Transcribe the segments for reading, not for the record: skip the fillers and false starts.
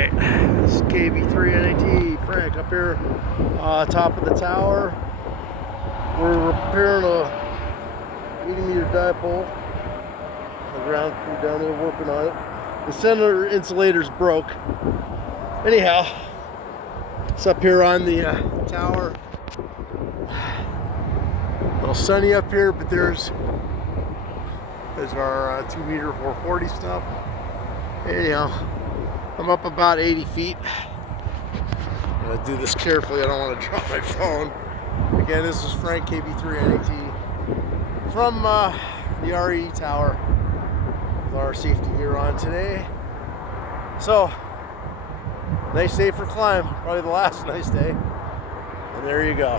Alright, this is KB3NAT, Frank up here, top of the tower. We're repairing a 80-meter dipole. The ground crew down there working on it. The center insulator's broke. Anyhow, it's up here on the tower. A little sunny up here, but there's our 2-meter 440 stuff. Anyhow, I'm up about 80 feet. I'm gonna do this carefully. I don't want to drop my phone. Again, this is Frank, KB3NAT, from the RE tower with our safety gear on today. So, nice day for climb. Probably the last nice day. And there you go.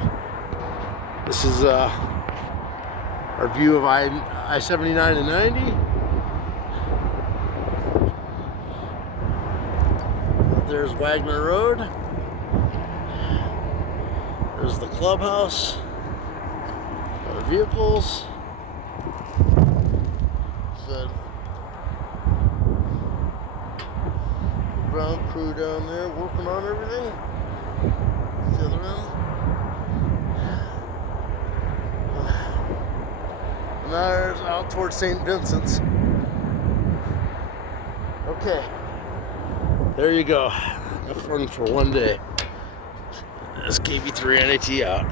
This is our view of I-79 and 90. There's Wagner Road. There's the clubhouse. Our vehicles. The ground crew down there working on everything. The other end. And there's out towards St. Vincent's. Okay. There you go. Enough fun for one day. That's KB3NAT out.